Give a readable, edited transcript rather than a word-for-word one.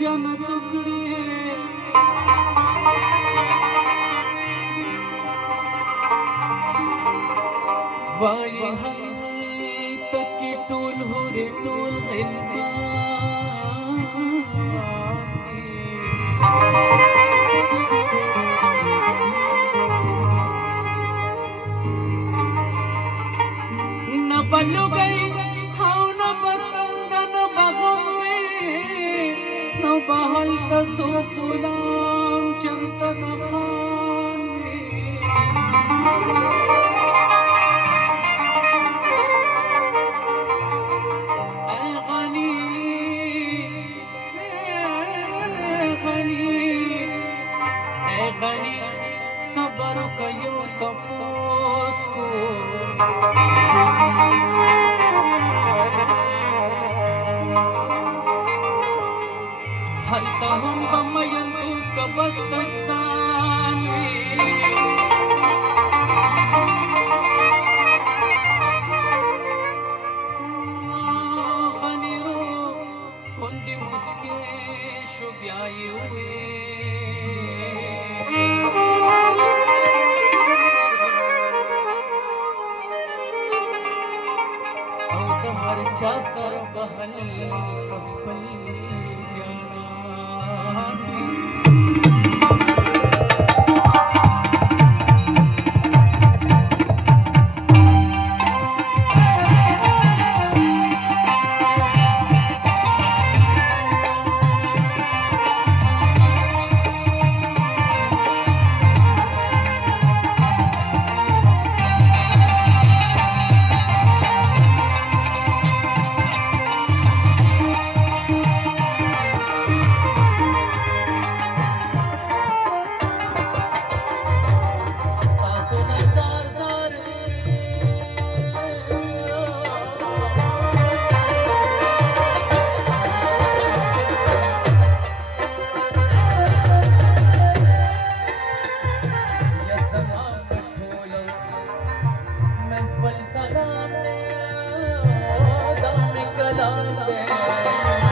जन टुकड़ी वाई हल तकी टूल हो रे टूल न बलु गई हाँ न बतंग न बगमवे न बहल तसो फुलाम चरत दखानवे सबर कयो तपोस को हल तहम बमयंतु कबस्तसानवी गनिरो हुंदी मुस्के शुब्याई हुए हरचा सर बहल कपल जाना सलाम दे दाम कलाम दे